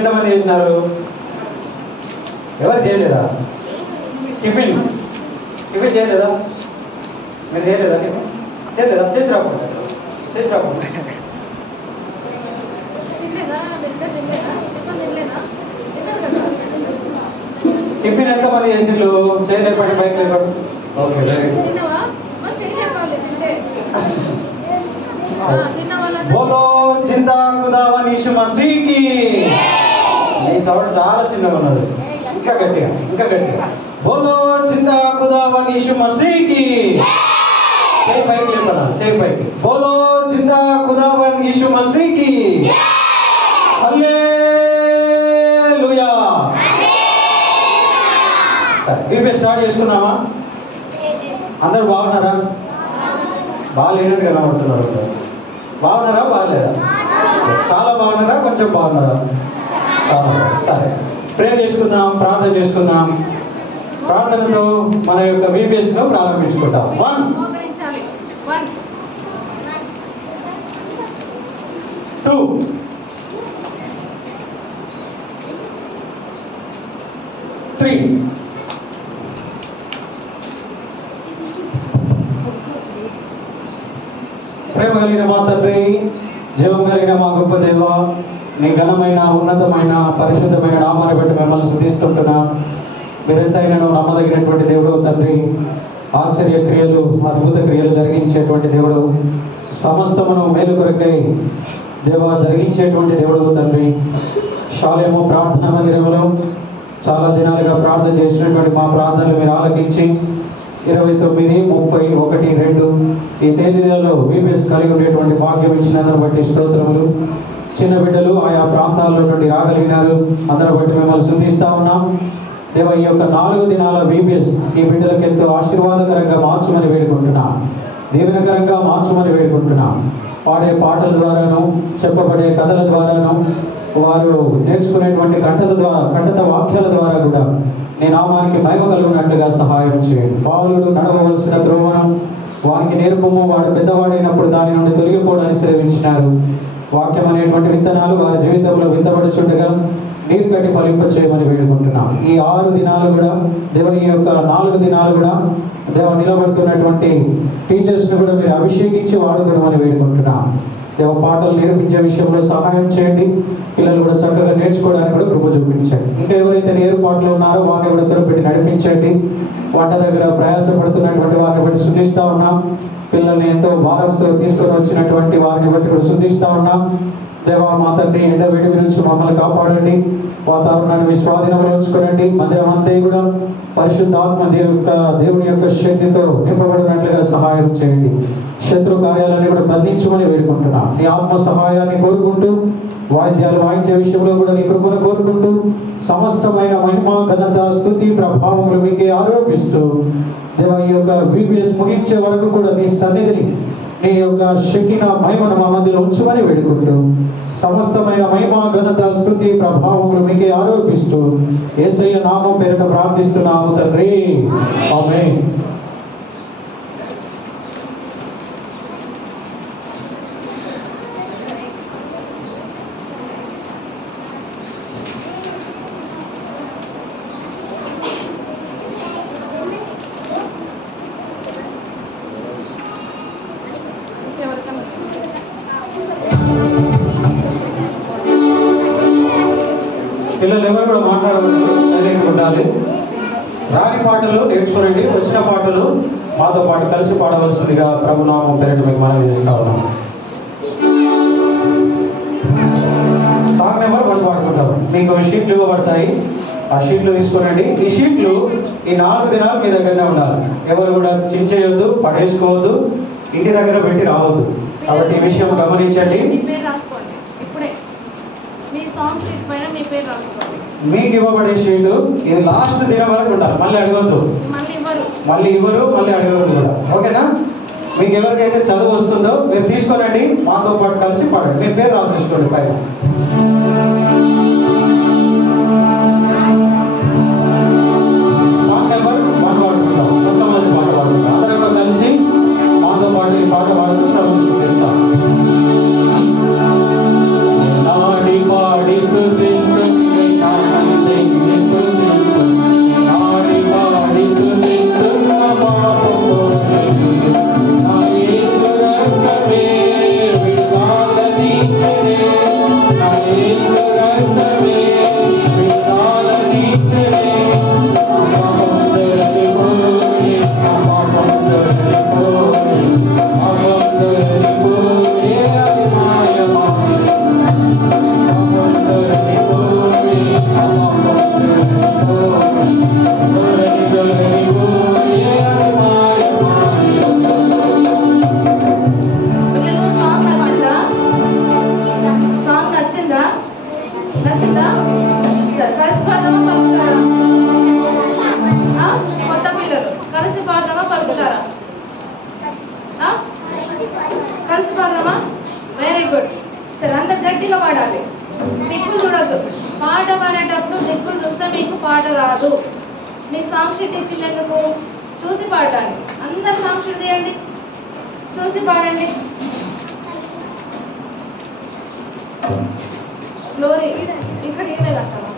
ఎంతమంది చేసినారు? ఎవరు చేయలేదా? టిఫిన్ చేయలేదా? మీరు చేయలేదా? టిఫిన్ చేయలేదా? చేసి రాకుండా టిఫిన్ ఎంతమంది చేసిండ్రు? చేయలేపండి, బైక్ లేపండి. Okay, very good. బోలో జిందా ఖుదావన్ యీశు మసీహ్కి. ఈ సౌండ్ చాలా చిన్నగా ఉన్నది, ఇంకా గట్టిగా. బోలో జిందా ఖుదావన్ యీశు మసీహ్కి. చేయి పైకి లేపనా, చేయి పైకి. బోలో జిందా ఖుదావన్ యీశు మసీహ్కి. హల్లెలూయా. సరే, స్టార్ట్ చేసుకున్నామా? అందరు బాగున్నారా? బాగాలేనట్టు కనబడుతున్నారు. బాగున్నారా? బాగలేదా? చాలా బాగున్నారా? కొంచెం బాగున్నారా? చాలా. సరే, ప్రేయర్ చేసుకుందాం, ప్రార్థన చేసుకుందాం. ప్రార్థనతో మన యొక్క VBS ను ప్రారంభించుకుంటాం. 1 2 3 ప్రేమ కలిగిన మా తండ్రి, జీవం కలిగిన మా గొప్ప దేవ, నీ ఘనమైన ఉన్నతమైన పరిశుద్ధమైన నామాన్ని బట్టి మిమ్మల్ని స్తుతిస్తుంటున్నా. మీరెంతైనాను నమ్మదగినటువంటి దేవుడు తండ్రి. ఆశ్చర్య క్రియలు, అద్భుత క్రియలు జరిగించేటువంటి దేవుడు, సమస్తమును మేలు కొరకై దేవ జరిగించేటువంటి దేవుడు తండ్రి. శాలేము ప్రార్థనా మందిరంలో చాలా దినాలుగా ప్రార్థన చేసినటువంటి మా ప్రార్థనలు మీరు ఆలకించి 29, 30, 1, 2 ఈ తేదీలలో VBS కలిగి ఉండేటువంటి భాగ్యం ఇచ్చినందును బట్టి స్తోత్రములు. చిన్న బిడ్డలు ఆయా ప్రాంతాల్లో నుండి రాగలిగినారు, అందరూ బట్టి మిమ్మల్ని స్తుతిస్తా ఉన్నాం. దేవ, ఈ యొక్క 4 దినాల VBS ఈ బిడ్డలకు ఎంతో ఆశీర్వాదకరంగా మార్చమని వేడుకుంటున్నాం, దీవెనకరంగా మార్చమని వేడుకుంటున్నాం. పాడే పాటల ద్వారాను, చెప్పబడే కథల ద్వారాను, వారు నేర్చుకునేటువంటి కంఠత వాక్యాల ద్వారా కూడా నీ నామానికి మహిమ కలుగునట్లుగా సహాయం చేయండి. బాలుడు నడవవలసిన త్రోవను వానికి నేర్పము, వాడు పెద్దవాడైనప్పుడు దాని నుండి తొలగిపోవడానికి సెలవించినారు. వాక్యం అనేటువంటి విత్తనాలు వారి జీవితంలో విత్తబడుచుండగా నీరు కట్టి ఫలింప చేయమని వేడుకుంటున్నాం. ఈ 6 దినాలు కూడా దేవ, ఈ యొక్క 4 దినాలు కూడా దేవ నిలబడుతున్నటువంటి టీచర్స్ని కూడా మీరు అభిషేకించి వాడుకోవడమని వేడుకుంటున్నాం. దేవ, పాటలు నేర్పించే విషయంలో సహాయం చేయండి. పిల్లలు కూడా చక్కగా నేర్చుకోవడానికి కూడా కృప చూపించండి. ఇంకా ఎవరైతే ఏర్పాట్లు ఉన్నారో వారిని కూడా త్వరపెట్టి నడిపించండి. వంట దగ్గర ప్రయాసపడుతున్నటువంటి వారిని బట్టి స్తుతిస్తా ఉన్నాం. పిల్లల్ని ఎంతో భారంతో తీసుకొని వచ్చినటువంటి వారిని బట్టి కూడా స్తుతిస్తా ఉన్నాం. దేవా, మా తండ్రి, ఎండ వేడి నుంచి మమ్మల్ని కాపాడండి. వాతావరణాన్ని మీ స్వాధీనంలో ఉంచుకోనండి. మందిరం అంతా కూడా పరిశుద్ధాత్మ దేవుని యొక్క శక్తితో నింపబడినట్లుగా సహాయం చేయండి. శత్రు కార్యాలన్నీ కూడా బంధించమని వేడుకుంటున్నాం. నీ ఆత్మ సహాయాన్ని కోరుకుంటూ, వాయిద్యాలు వాయించే విషయంలో కూడా నీ కృపను కోరుకుంటూ, సమస్తమైన మహిమ, ఘనత, స్తుతి, ప్రభావములు మీకే ఆరోపిస్తూ దేవ, ఈ యొక్క VBS ముగించే వరకు కూడా నీ సన్నిధిని, నీ యొక్క శక్తిన మహిమను మా మధ్యలో ఉంచమని వేడుకుంటూ, సమస్తమైన మహిమ, ఘనత, స్తుతి, ప్రభావములు మీకే ఆరోపిస్తూ యేసయ్య నామం పేరిట ప్రార్థిస్తున్నాము తండ్రి. ఆమేన్. పిల్లలు ఎవరు కూడా మాట్లాడవలసి ఉండాలి. రాని పాటలు నేర్చుకోనండి, వచ్చిన పాటలు మాతో పాటు కలిసి పాడవలసిందిగా ప్రభునామం పేరిట మీకు మనం చేస్తా ఉన్నాం. Song number 1 పాడుకుంటారు. మీకు షీట్లు ఇవ్వబడతాయి, ఆ షీట్లు తీసుకోనండి. ఈ షీట్లు ఈ 4 దినాలు మీ దగ్గరనే ఉండాలి. ఎవరు కూడా చించేయొద్దు, పడేసుకోవద్దు, ఇంటి దగ్గర పెట్టి రావద్దు. కాబట్టి ఈ విషయం గమనించండి. మీకు ఇవ్వబడే షీటు ఇది లాస్ట్ దినం వరకు ఉండాలి. మళ్ళీ అడగద్దు, మళ్ళీ ఇవ్వరు, మళ్ళీ అడగద్దు కూడా. ఓకేనా? మీకు ఎవరికైతే చదువు వస్తుందో మీరు తీసుకోనండి, మాతో పాటు కలిసి పడండి. మీ పేరు రాసేసుకోండి పైన. Song number 1 పాడుకుంటాం. కొంతమంది పాట పాడుకుంటాం. అందరూ కూడా కలిసి మాతో పాటు ఈ పాట పాడుతూ ప్రభువుని స్తుతిస్తాం. పాడి స్తుతించు నచ్చిందా? సరే, కలిసి పాడదామా పలుకుతారా? కొత్త పిల్లలు కలిసి పాడదామా పలుకుతారా? కలిసి పాడదామా? Very good. సరే, అంత గట్టిగా పాడాలి, దిక్కులు చూడద్దు. పాట పాడేటప్పుడు దిక్కులు చూస్తే మీకు పాట రాదు. మీకు సాంగ్ షీట్ ఇచ్చింది ఎందుకు? చూసి పాడాలి. అందరు సాంగ్ షీట్ తీయండి, చూసి పాడండి. గ్లోరీ ఇక్కడ ఇవ్వలేదంటారా?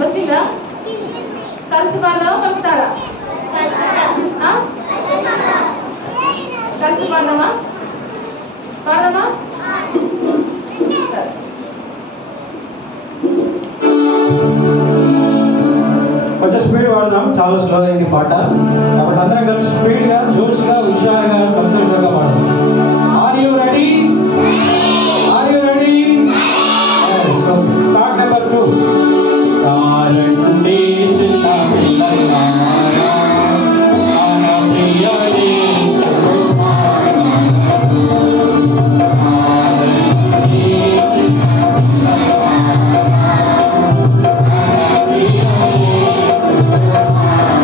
వచ్చిందా? కలిసి పాడదామా పలుకుతారా? కలిసి పాడదామా? పాడదామా? సరే. కొంచెం స్పీడ్ పాడదాం, చాలా స్లో అయింది పాట. కాబట్టి అందరం కలిసి స్పీడ్గా, జోష్గా, హుషారుగా, సంతోషంగా పాడదాం. Are you ready? Are you ready? Song number 2. తారండి చిన్న పిల్లలారా, మన ప్రియ యేసు కుమారుడు. తారండి చిన్న పిల్లలారా, మన ప్రియ యేసు కుమారుడు.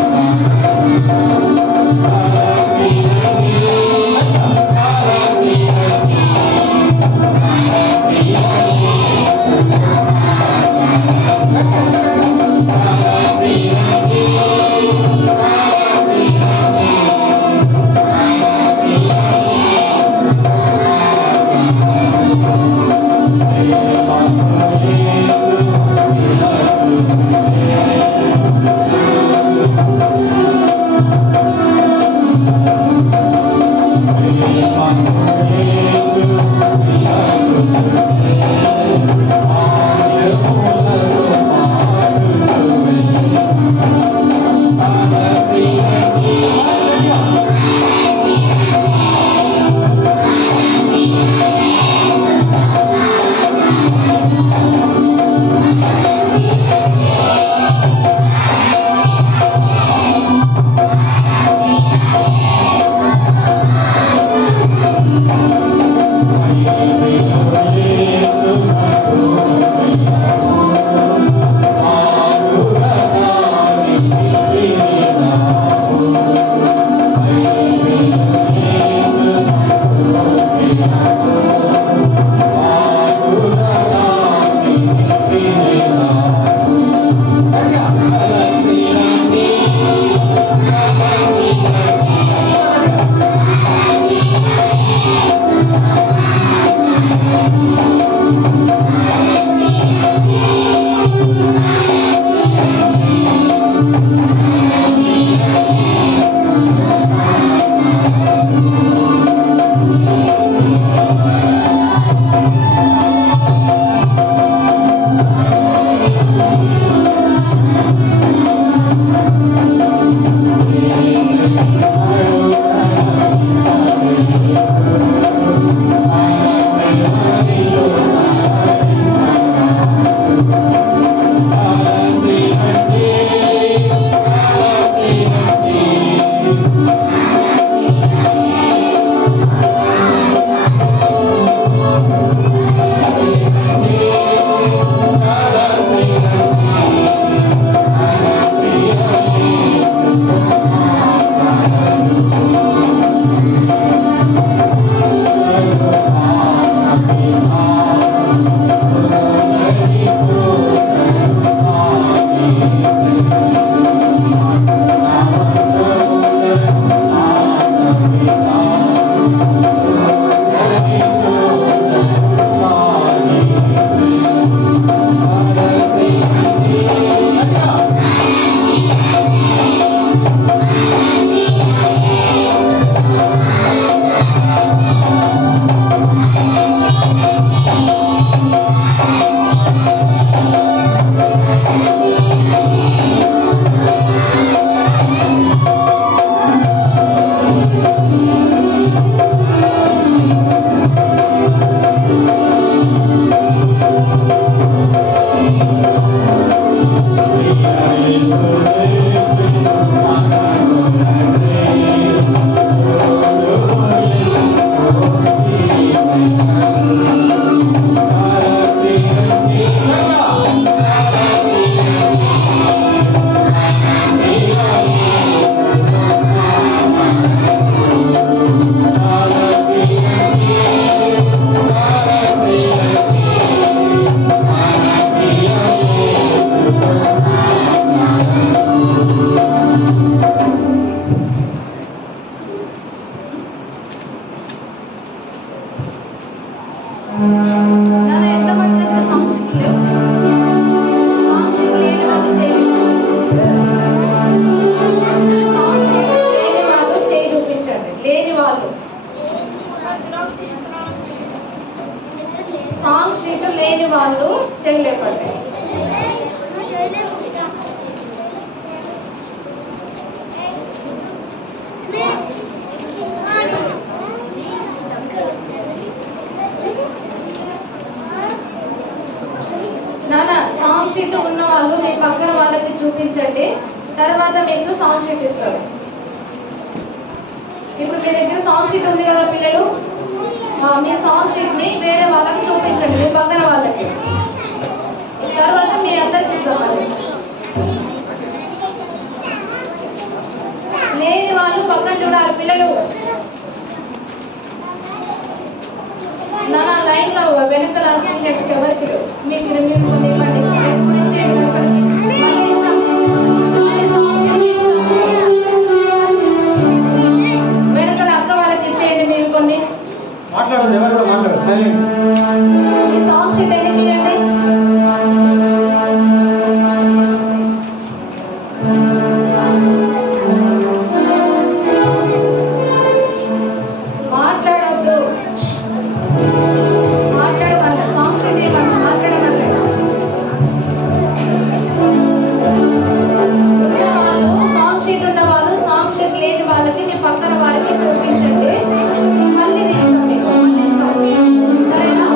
నాన్న ఎంతమంది దగ్గర సాంగ్ షీట్ లేవు? సాంగ్ షీట్ లేని వాళ్ళు చేయండి. సాంగ్ షీట్ లేని వాళ్ళు చేయి చూపించండి. లేని వాళ్ళు సాంగ్ షీట్ లేని వాళ్ళు చేయలేపండి. నాన్న సాంగ్ షీట్ ఉన్న వాళ్ళు మీ పక్కన వాళ్ళకి చూపించండి. తర్వాత మీకు సాంగ్ షీట్ ఇస్తారు. ఇప్పుడు మీ దగ్గర సాంగ్ షీట్ ఉంది కదా పిల్లలు, మీ సాంగ్ షీట్ ని వేరే వాళ్ళకి చూపించండి, మీ పక్కన వాళ్ళకి. తర్వాత మీ అందరికి ఇస్తారు. మళ్ళీ లేని వాళ్ళు పక్కన చూడాలి పిల్లలు. నాన్న లైన్ లో వెనకాల సీనియర్స్ ఎవరికి లేవు, మీకు రివ్యూ ఇవ్వండి. వెనకాల అక్క వాళ్ళకి ఇచ్చేయండి. మీరు కొన్ని మాట్లాడదు, ఎవరు కూడా మాట్లాడదు, సైలెంట్. ఈ సాంగ్ షీట్ ఎన్ని ఇవ్వండి. మాట్లాడద్దు, మాట్లాడమల్ల. సాంగ్ షీట్ ఇవ్వండి, మాట్లాడమల్ల. వాళ్ళు సాంగ్ షీట్ ఉన్న వాళ్ళు సాంగ్ షీట్ లేని వాళ్ళకి మీ పక్కన వారికి చూపించండి. మళ్ళీ తీస్తాం, మీకు మళ్ళీ ఇస్తాం. సరేనా?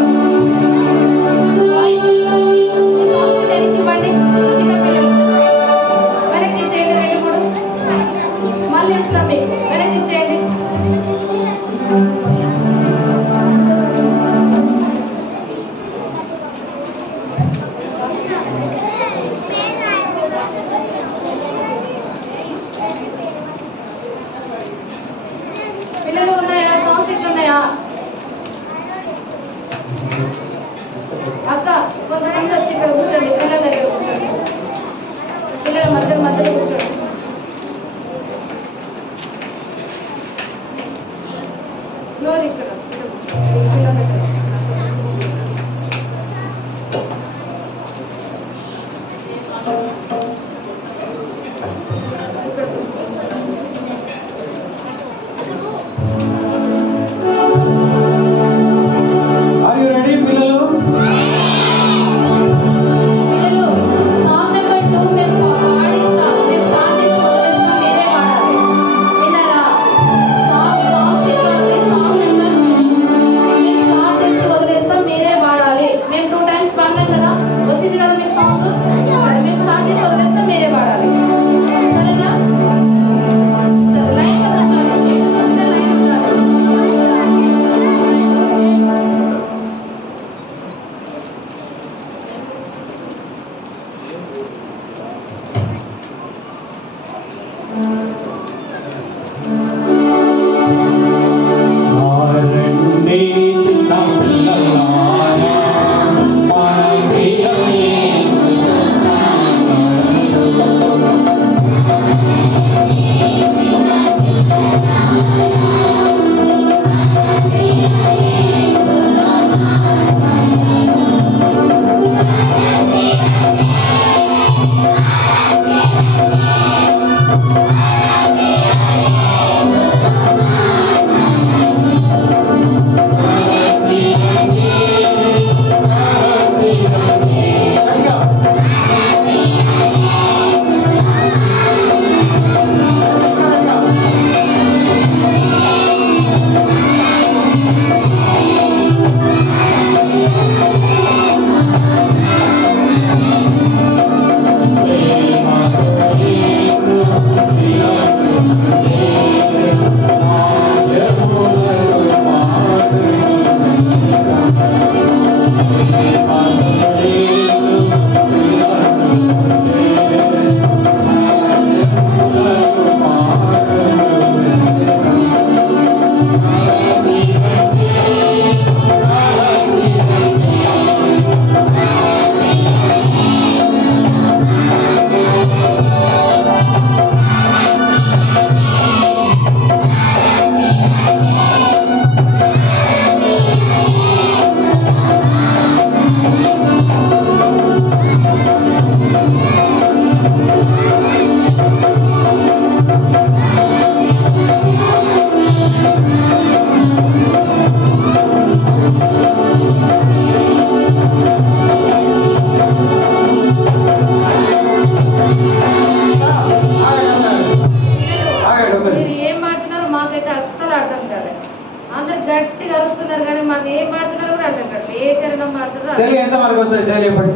మాకు ఏం పాడుతున్నారో కూడా అర్థం కావట్లేదు. ఏ చరణం పాడుతున్నారో తెలుగు ఎంత మందికి వస్తుంది చేయి లేపండి.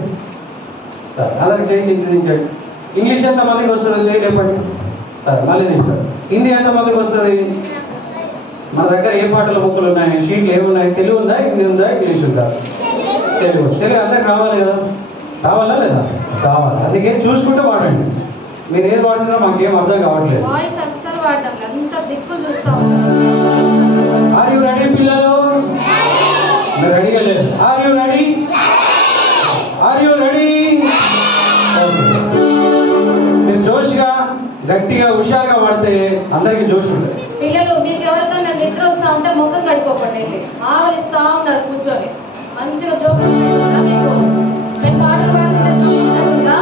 సరే అలాగే చేయి హిందీ దించండి. ఇంగ్లీష్ ఎంత మందికి వస్తుంది చేయి లేపండి. సరే మళ్ళీ దించండి. హిందీ ఎంత మందికి వస్తుంది? మన దగ్గర ఏ పాటల బుక్కులు ఉన్నాయి, షీట్లు ఏమున్నాయి? తెలుగు ఉందా, హిందీ ఉందా, ఇంగ్లీష్ ఉందా? తెలుగు. తెలుగు అందరికి రావాలి కదా, రావాలా లేదా? కావాలి. అందుకే చూసుకుంటూ వాడండి. మీరు ఏది వాడుతున్నారో మాకేం అర్థం కావట్లేదు. వాయిస్ అస్సలు వాడడం అంత దిక్కులు చూస్తా ఉంటారు. ఆర్ యు రెడీ పిల్లలు? మీరు రెడీగా లేదు. Are you ready? Are you ready? మీరు జోష్గా గట్టిగా హుషారుగా వాడితే అందరికీ జోష్ ఉంటుంది. పిల్లలు మీకు ఎవరికైనా నిద్ర వస్తా ఉంటే ముఖం కట్టుకోకండి, వెళ్ళి ఆవలిస్తా ఉన్నారు కూర్చొని. మంచిగా జోకులు ఉంటుందా మీకు? మేము పాటలు పాడుతుంటే జోకులు ఉంటుందా?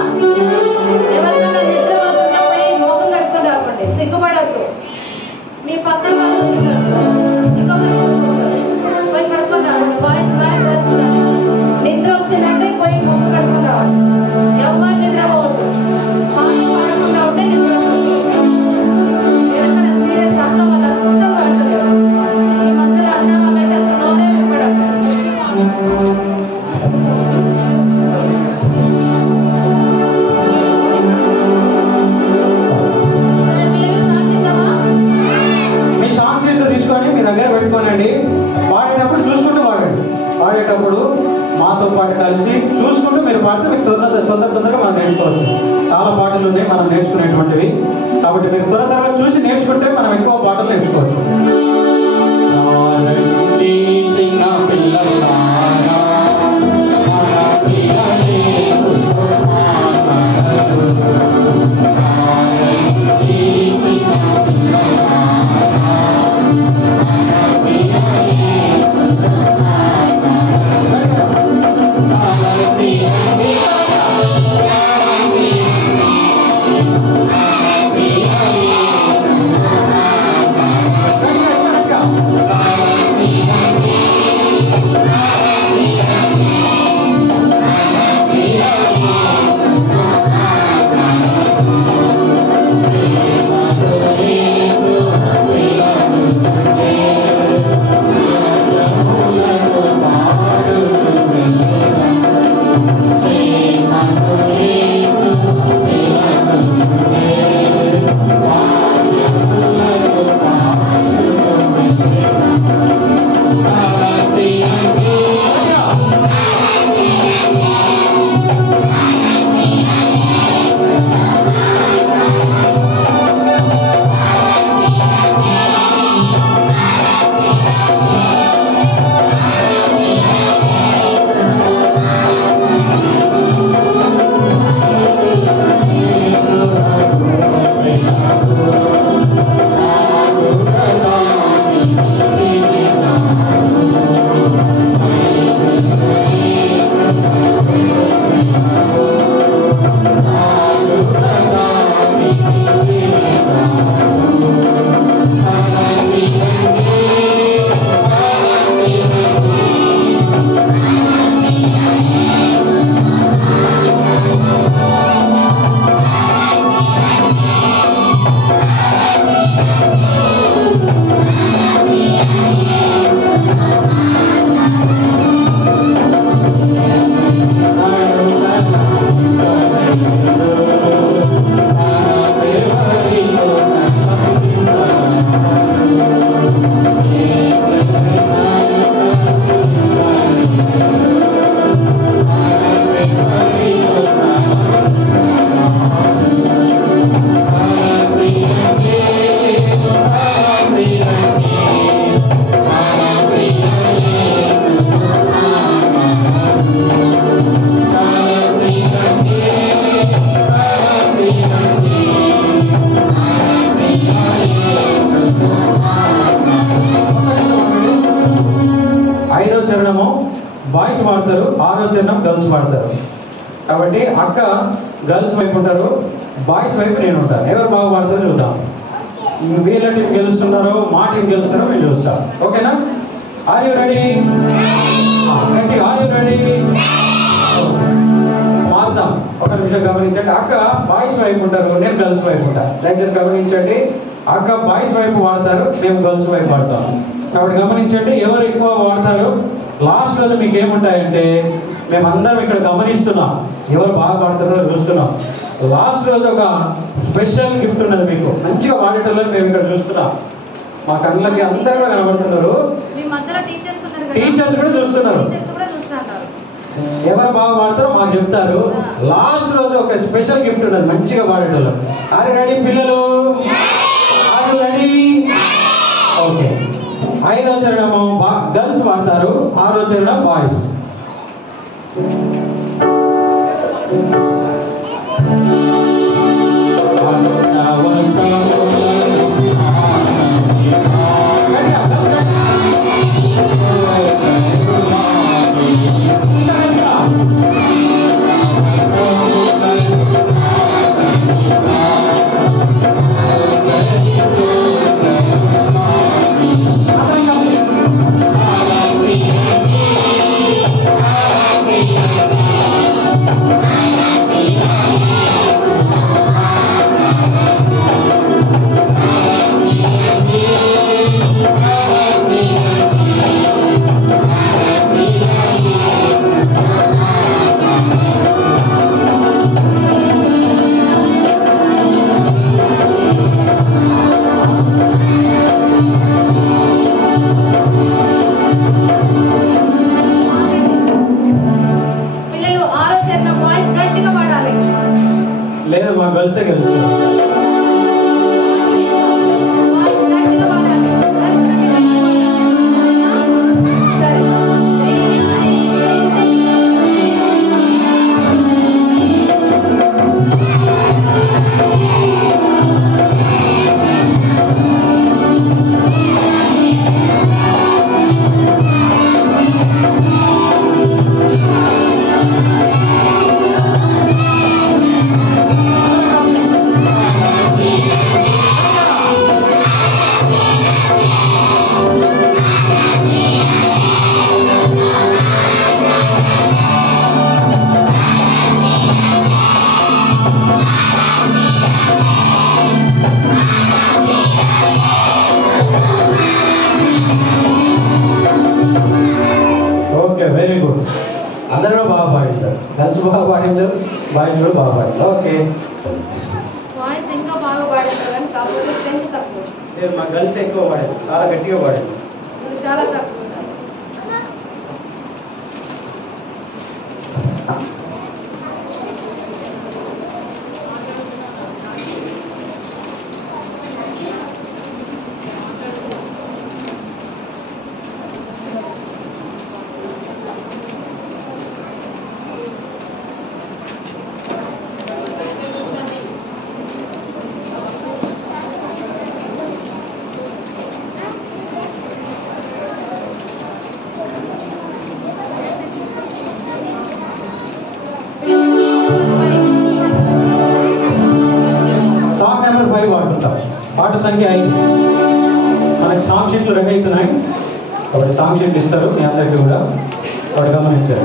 ఎవరికైనా నిద్ర వస్తుంటే పోయి ముఖం కట్టుకొని రాకండి, సిగ్గుపడద్దు. మీ పక్కన వాళ్ళు ఉంటున్నారు, ఇంకొకరు పోయి కట్టుకొని రావాలి. బాయ్స్ కానీ గర్ల్స్ కానీ నిద్ర వచ్చిందంటే పోయి ముఖం కట్టుకొని రావాలి. ఎవరు నిద్రపోవద్దు. పాటలు పాడకుండా ఉంటే నిద్ర వస్తుంది. ఎడకన సీరియస్ అన్న వాళ్ళు అస్సలు పడతలేరు. ఈ మధ్యలో అన్న వాళ్ళైతే అసలు నోరే విప్పడట్లేదు. సరే పిల్లలు స్టార్ట్ చేద్దామా? మీ సాంగ్ షీట్లు తీసుకొని మీ దగ్గర పెట్టుకోనండి. పాడేటప్పుడు చూసుకుంటూ వాడండి. పాడేటప్పుడు మాతో పాటు కలిసి చూసుకుంటూ మీరు పాడితే మీకు తొందరగా మనం నేర్చుకోవచ్చు. చాలా పాటలు ఉన్నాయి మనం నేర్చుకునేటువంటివి. కాబట్టి మీరు త్వరగా చూసి నేర్చుకుంటే మనం ఎక్కువ పాటలు నేర్చుకోవచ్చు. బాయ్స్ పాడతారు, 6వ చరణం గర్ల్స్ పాడతారు. కాబట్టి అక్క గర్ల్స్ వైపు ఉంటారు, బాయ్స్ వైపు నేను ఉంటాను. ఎవరు బాగా పాడతారో చూద్దాం. వీళ్ళ టీం గెలుస్తున్నారో మా టీం గెలుస్తారో మేము చూస్తాం. ఓకేనా? Are you ready? Are you ready? మారుదాం. ఒక నిమిషం గమనించండి. అక్క బాయ్స్ వైపు ఉంటారు, నేను గర్ల్స్ వైపు ఉంటాను. దయచేసి గమనించండి. అక్క బాయ్స్ వైపు వాడతారు, మేము గర్ల్స్ వైపు వాడతాం. కాబట్టి గమనించండి, ఎవరు ఎక్కువ వాడతారు. లాస్ట్ రోజు మీకు ఏముంటాయంటే మేమందరం ఇక్కడ గమనిస్తున్నాం, ఎవరు బాగా వాడుతున్నారో చూస్తున్నాం. లాస్ట్ రోజు ఒక స్పెషల్ గిఫ్ట్ ఉన్నది మీకు, మంచిగా వాడేటోళ్ళని మేము ఇక్కడ చూస్తున్నాం. మా కళ్ళకి అందరూ కూడా కనబడుతున్నారు, టీచర్స్ కూడా చూస్తున్నారు. ఎవరు బాగా వాడతారో మాకు చెప్తారు. లాస్ట్ రోజు ఒక స్పెషల్ గిఫ్ట్ ఉన్నది, మంచిగా వాడేటోళ్ళు. ఆర్ రెడీ పిల్లలు? Are ready? ఓకే. 5వ చరణము గర్ల్స్ వాడతారు, 6వ చరణం బాయ్స్. లేదు, మా గర్ల్సే గెలుస్తారు. Very good. అందరూ కూడా బాగా పాడింటారు. గర్ల్స్ బాగా పాడింటారు, బాయ్స్ కూడా బాగా పాడింటారు. ఓకే, బాయ్స్ ఇంకా బాగా పాడింటారు కానీ కాకపోతే స్ట్రెంత్ తక్కువ. నేను మా గర్ల్స్ ఎక్కువ పాడాను, చాలా గట్టిగా పాడాను. చాలా తక్కువ. సాంగ్ నెంబర్ 5 వాడుకుంటాం. పాట సంఖ్య 5. మనకి సాంగ్ షీట్లు రెడీ అవుతున్నాయి. కాబట్టి సాంగ్ షీట్లు ఇస్తారు మీ అందరికీ కూడా, వాడు గమనించారు.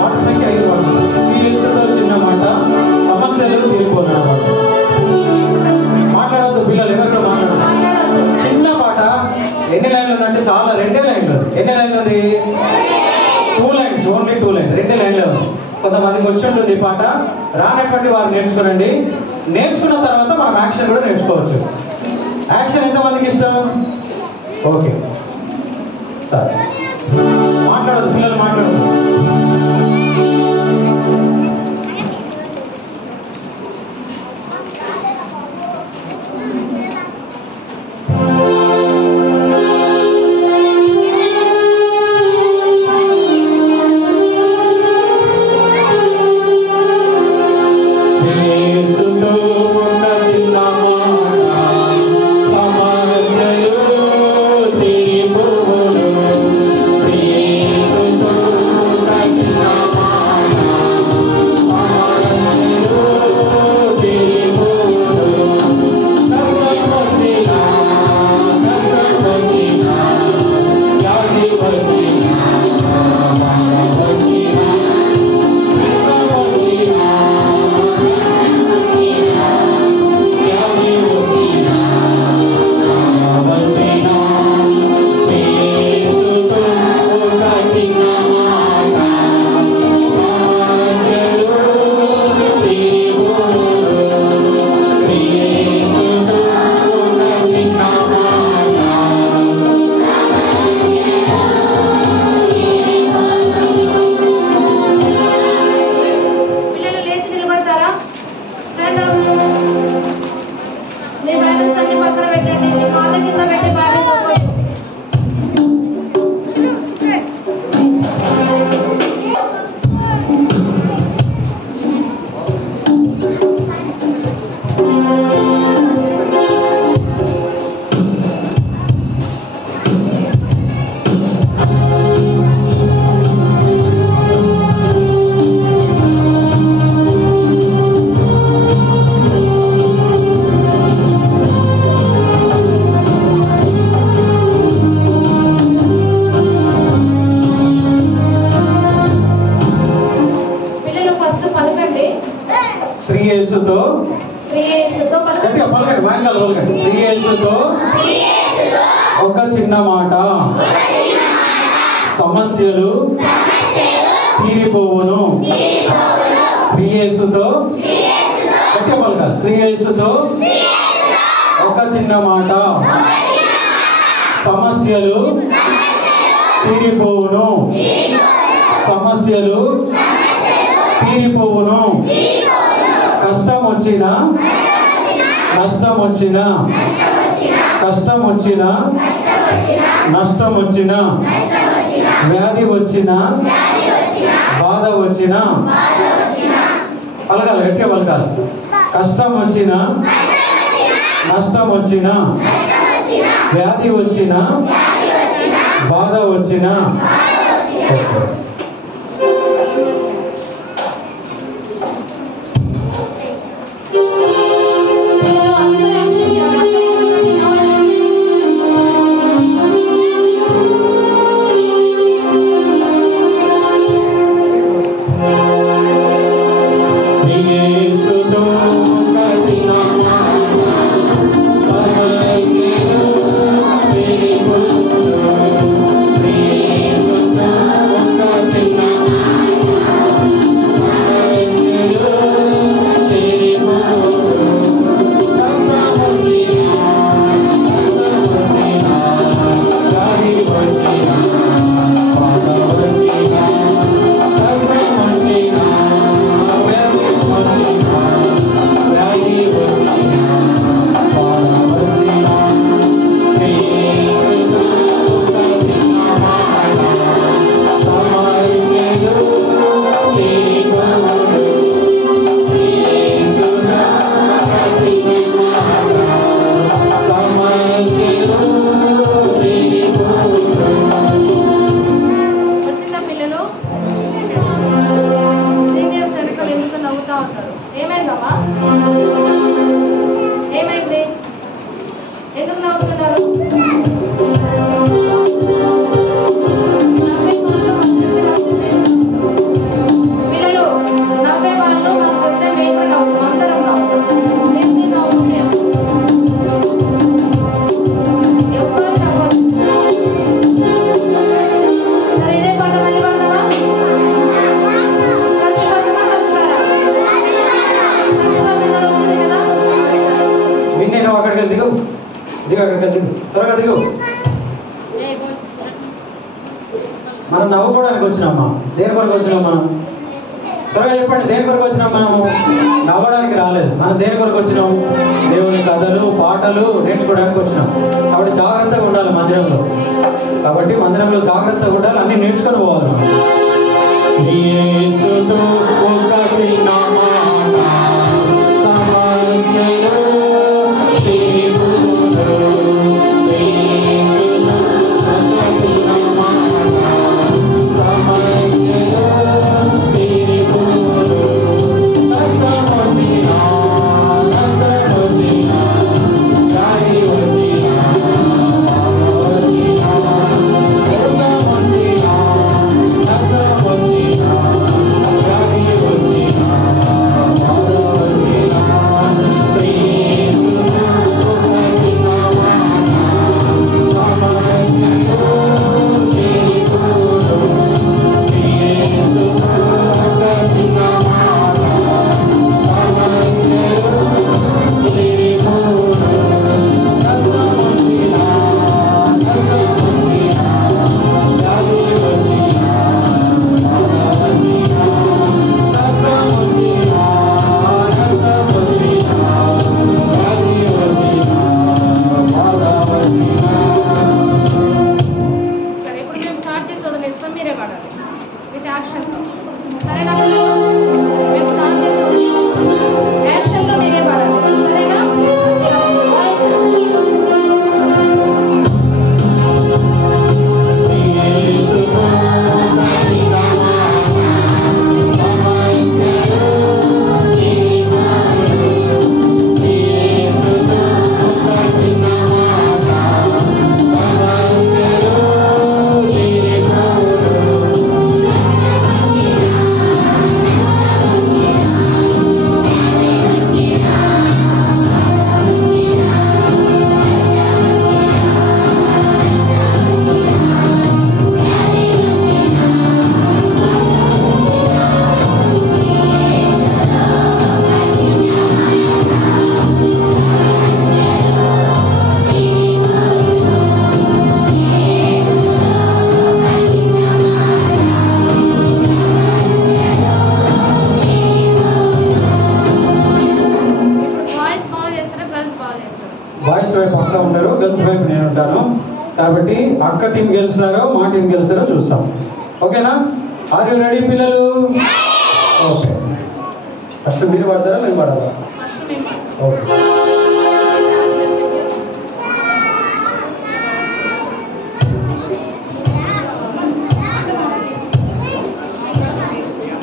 పాట సంఖ్య 5 వాడుకుంటాం. సీరియస్తో చిన్న మాట, సమస్యలు తీరిపోతున్నమాట. మాట్లాడవద్దు పిల్లలు, ఎవరితో మాట్లాడదు. చిన్న పాట. ఎన్ని లైన్లు ఉందంటే చాలా, 2 లైన్లు. ఎన్ని లైన్లు ఉంది? 2 లైన్స్, ఓన్లీ 2 లైన్స్, 2 లైన్లు ఉంది. కొంతమందికి వచ్చి ఉంటుంది ఈ పాట, రానటువంటి వారు నేర్చుకోనండి. నేర్చుకున్న తర్వాత మనం యాక్షన్ కూడా నేర్చుకోవచ్చు. యాక్షన్ ఎంతమందికి ఇష్టం? ఓకే సార్, మాట్లాడదు పిల్లలు, మాట్లాడదు. సమస్యలు తీరిపోవును. యేసుతో గట్టిగా పలకండి, వాయిదాలు పలకండి. శ్రీ యేసుతో ఒక చిన్న మాట, సమస్యలు తీరిపోవును. శ్రీ యేసుతో గట్టిగా పలకాలి. శ్రీ యేసుతో ఒక చిన్న మాట, సమస్యలు తీరిపోవును. సమస్యలు తీరిపోవును. కష్టం వచ్చినా, నష్టం వచ్చినా, కష్టం వచ్చినా, నష్టం వచ్చినా, వ్యాధి వచ్చినా, బాధ వచ్చినా, పలకాలి, గట్టిగా పలకాలి. కష్టం వచ్చినా, నష్టం వచ్చినా, వ్యాధి వచ్చినా, బాధ వచ్చినా, త్వరగా దిగు. మనం నవ్వుకోవడానికి వచ్చినామా? దేని కొరకు వచ్చినాం మనం? త్వరగా చెప్పండి, దేని కొరకు వచ్చినాం? మనము నవ్వడానికి రాలేదు. మనం దేని కొరకు వచ్చినాం? దేవుని కథలు, పాటలు నేర్చుకోవడానికి వచ్చినాం. కాబట్టి జాగ్రత్తగా ఉండాలి మందిరంలో. కాబట్టి మందిరంలో జాగ్రత్తగా ఉండాలి, అన్ని నేర్చుకొని పోవాలి మనం. ఉంటాను. కాబట్టి అక్క టీం గెలుస్తారో మా టీం గెలుస్తారో చూస్తాం. ఓకేనా? ఆర్ యు రెడీ పిల్లలు? ఓకే. ఫస్ట్ మీరు పాడతారా మేము పాడాలా? ఓకే.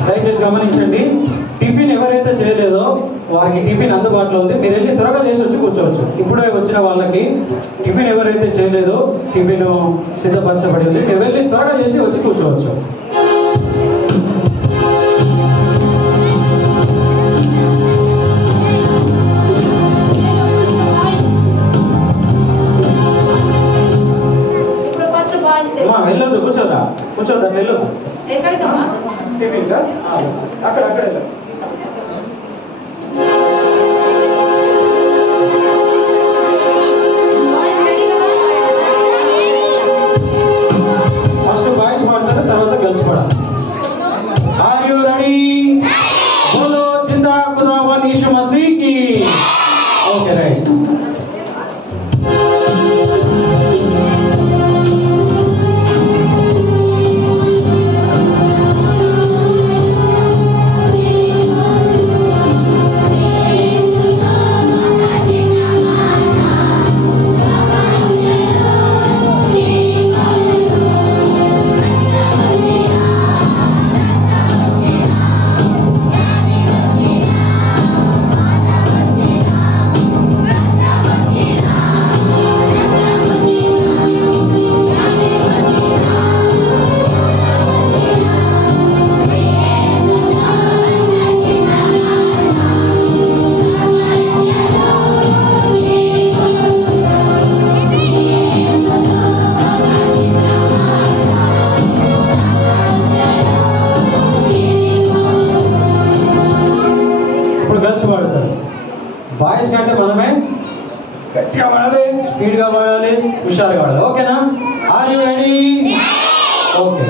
దయచేసి గమనించండి, టిఫిన్ ఎవరైతే చేయలేదో వారికి టిఫిన్ అందుబాటులో ఉంది. మీరు వెళ్ళి త్వరగా చేసి వచ్చి కూర్చోవచ్చు. ఇప్పుడే వచ్చిన వాళ్ళకి టిఫిన్ ఎవరైతే చేయలేదో టిఫిన్ సిద్ధపరచబడి ఉంది. మీరు వెళ్ళి త్వరగా చేసి వచ్చి కూర్చోవచ్చు. వెళ్ళొద్దు, కూర్చోదా, కూర్చోదా, వెళ్ళొద్దు. టిఫిన్ సార్ అక్కడ వెళ్ళదు. ఫస్ట్ బాయ్స్ పాడతారు, తర్వాత గర్ల్స్ పాడాలి. Are you ready? బోలో జిందా ఖుదావన్ యీశు మసీహ్ కి. Okay, right. బాయ్స్ కంటే మనమే గట్టిగా పాడాలి, స్పీడ్గా పాడాలి, హుషారుగా పాడాలి. ఓకేనా? Are you ready? ఓకే.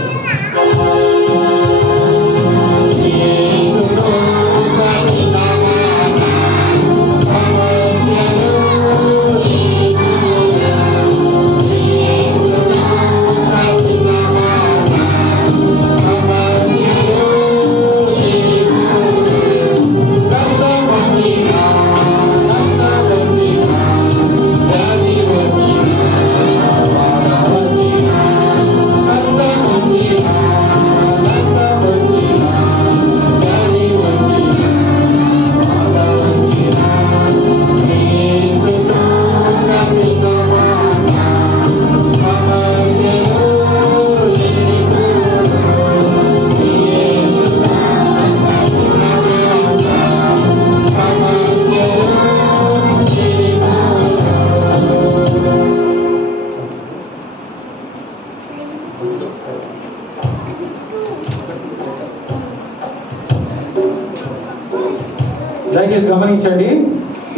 దయచేసి గమనించండి,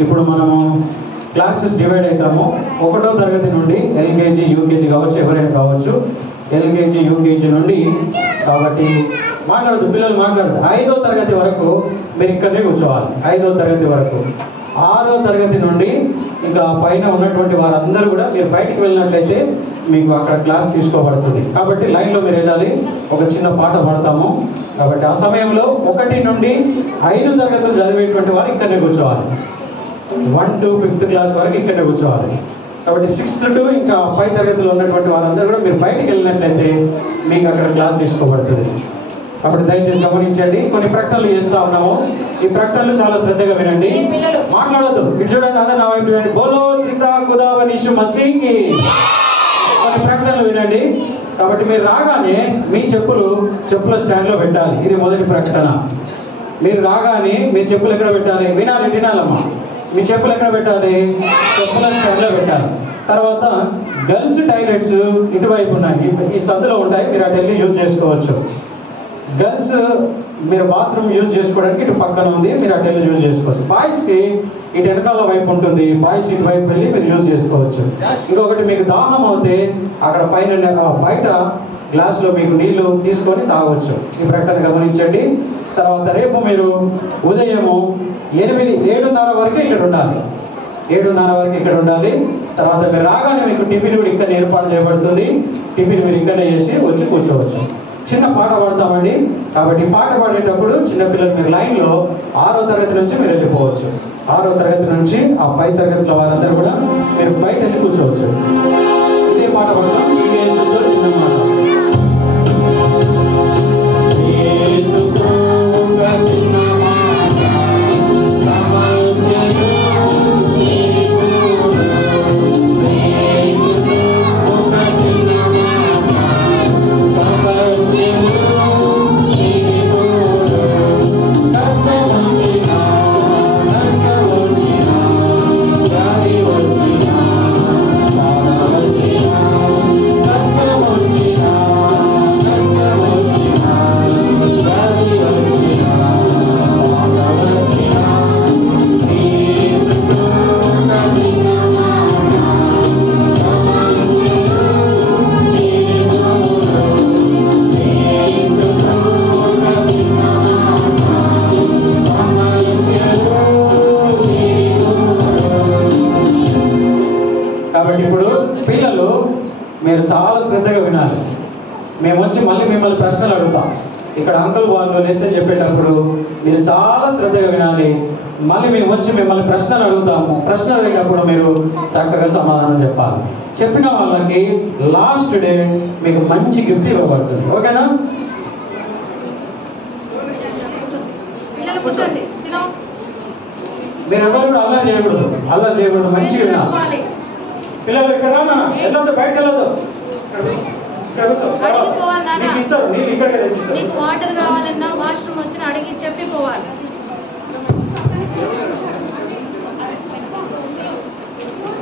ఇప్పుడు మనము క్లాసెస్ డివైడ్ అవుతాము. 1వ తరగతి నుండి ఎల్కేజీ, యూకేజీ కావచ్చు, ఎవరైనా కావచ్చు. ఎల్కేజీ, యూకేజీ నుండి కాబట్టి మాట్లాడదు, పిల్లలు మాట్లాడదు. 5వ తరగతి వరకు మీరు ఇక్కడనే కూర్చోవాలి. 5వ తరగతి వరకు. 6వ తరగతి నుండి ఇంకా పైన ఉన్నటువంటి వారందరూ కూడా మీరు బయటికి వెళ్ళినట్లయితే మీకు అక్కడ క్లాస్ తీసుకోబడుతుంది. కాబట్టి లైన్లో మీరు వెళ్ళాలి. ఒక చిన్న పాట పాడతాము. కాబట్టి ఆ సమయంలో 1 నుండి 5 తరగతులు చదివేటువంటి వారు ఇక్కడనే కూర్చోవాలి. 1 to 5th క్లాస్ వరకు ఇక్కడనే కూర్చోవాలి. కాబట్టి 6th to ఇంకా 5 తరగతిలో ఉన్నటువంటి వారందరూ కూడా మీరు బయటికి వెళ్ళినట్లయితే మీకు అక్కడ క్లాస్ తీసుకోబడుతుంది. కాబట్టి దయచేసి గమనించండి. కొన్ని ప్రకటనలు చేస్తూ ఉన్నాము. ఈ ప్రకటనలు చాలా శ్రద్ధగా వినండి, మాట్లాడద్దు. ఇటు చూడండి, అందరూ నా వైపు వినండి. బోలో జిందా ఖుదావన్ యీశు మసీహ్ కి. కొన్ని ప్రకటనలు వినండి. కాబట్టి మీరు రాగానే మీ చెప్పుల స్టాండ్లో పెట్టాలి. ఇది మొదటి ప్రకటన. మీరు రాగానే మీ చెప్పులు ఎక్కడ పెట్టాలి? వినాలమ్మా. మీ చెప్పులు ఎక్కడ పెట్టాలి? చెప్పుల స్టాండ్లో పెట్టాలి. తర్వాత గర్ల్స్ టాయిలెట్స్ ఇటువైపు ఉన్నాయి, ఈ సందులో ఉంటాయి. మీరు అటు వెళ్ళి యూజ్ చేసుకోవచ్చు. గర్ల్స్ మీరు బాత్రూమ్ యూజ్ చేసుకోవడానికి ఇటు పక్కన ఉంది, మీరు అటు వెళ్ళి యూజ్ చేసుకోవచ్చు. బాయ్స్కి ఇటు వెనకాల వైపు ఉంటుంది, బాయ్స్ ఇటు వైపు వెళ్ళి మీరు యూజ్ చేసుకోవచ్చు. ఇంకొకటి, మీకు దాహం అవుతే అక్కడ పైన బయట గ్లాసులో మీకు నీళ్లు తీసుకొని తాగవచ్చు. ఈ ప్రకటన గమనించండి. తర్వాత రేపు మీరు ఉదయము 7:30 వరకు ఇక్కడ ఉండాలి. 7:30 వరకు ఇక్కడ ఉండాలి. తర్వాత మీరు రాగానే మీకు టిఫిన్ కూడా ఇక్కడ ఏర్పాటు చేయబడుతుంది. టిఫిన్ మీరు ఇక్కడే చేసి వచ్చి కూర్చోవచ్చు. చిన్న పాట పాడతామండి. కాబట్టి పాట పాడేటప్పుడు చిన్నపిల్లలు మీరు లైన్లో 6వ తరగతి నుంచి మీరు వెళ్ళిపోవచ్చు. 6వ తరగతి నుంచి ఆ పై తరగతుల వారందరూ కూడా మీరు బయట వెళ్ళి కూర్చోవచ్చు. ఇదే పాట పాడతాం. యేసుతో చిన్న మాట. కాబట్టి ఇప్పుడు పిల్లలు మీరు చాలా శ్రద్ధగా వినాలి. మేము వచ్చి మళ్ళీ మిమ్మల్ని ప్రశ్నలు అడుగుతాం. ఇక్కడ అంకుల్ వాళ్ళు లెసన్ చెప్పేటప్పుడు మీరు చాలా శ్రద్ధగా వినాలి. మళ్ళీ మేము వచ్చి మిమ్మల్ని ప్రశ్నలు అడుగుతాము. ప్రశ్నలు అడిగినప్పుడు మీరు చక్కగా సమాధానం చెప్పాలి. చెప్పిన వాళ్ళకి లాస్ట్ డే మీకు మంచి గిఫ్ట్ ఇవ్వబడుతుంది. ఓకేనా? మీరు ఎవరు కూడా అల్లరి చేయకూడదు. అల్లరి చేయకూడదు. మంచిగా వినాలి. పిల్లలు ఇక్కడ వెళ్ళొద్దు, బయటకు వెళ్ళొద్దు. ఇస్తారు నీళ్ళు ఇక్కడికి తెచ్చిస్తారు. మీకు వాటర్ కావాలన్నా వాష్రూమ్ వచ్చి అడిగి చెప్పి పోవాలి.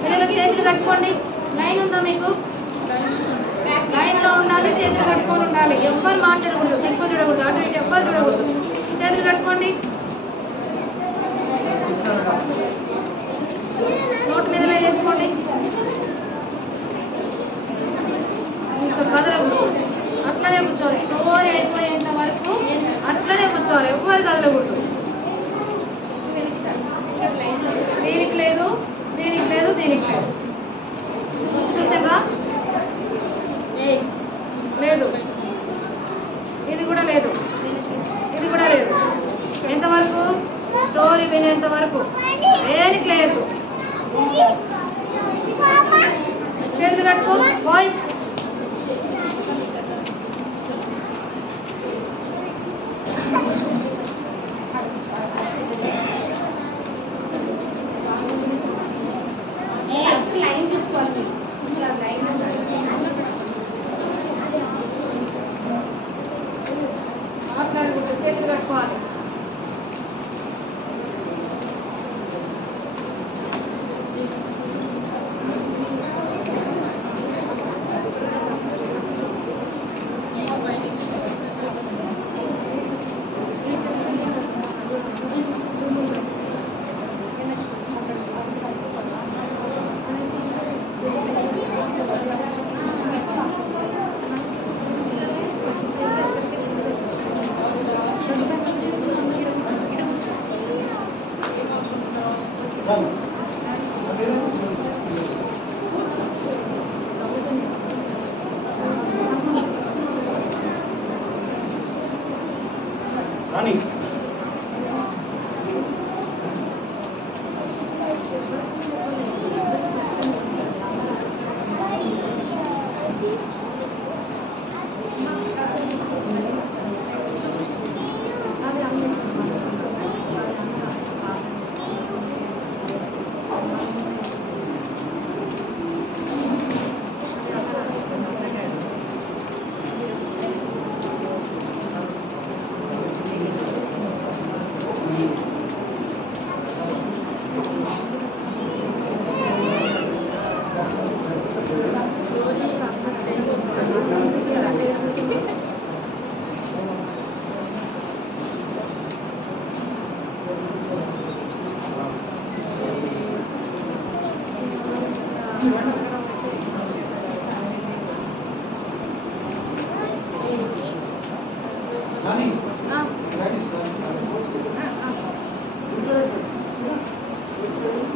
పిల్లలకు చేతులు కట్టుకోండి. లైన్ ఉందా మీకు? లైన్ లో ఉండాలి. చేతులు కట్టుకొని ఉండాలి. ఎవ్వరు మాట్లాడకూడదు. దిక్కు చూడకూడదు. అటు ఇటు ఎవ్వరు చూడకూడదు. చేతులు కట్టుకోండి. నోటు మీద వేసుకోండి. ఇంకా కదలకూడదు. అట్లనే కూర్చోవాలి. స్టోరీ అయిపోయేంత వరకు అట్లనే కూర్చోవాలి. ఎవ్వరు కదలకూడదు. దీనికి లేదు, దీనికి లేదు, దీనికి లేదు. చూసారా? లేదు. ఇది కూడా లేదు, ఇది కూడా లేదు. ఎంతవరకు? స్టోరీ వినేంత వరకు. దేనికి లేదు. చేతులు కట్టుకో బాయ్స్. మాట్లాడుకుంటూ చేతులు కట్టుకోవాలి.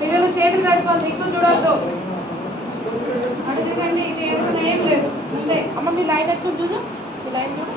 పిల్లలు చేతులు కట్టుకోవాలి. దిక్కులు చూడొద్దు. అడుగుకండి ఇటు ఏమన్నా ఏం లేదు అంతే. అమ్మ మీ లైన్ ఎత్తుకుని చూడు, మీ లైన్ చూడు.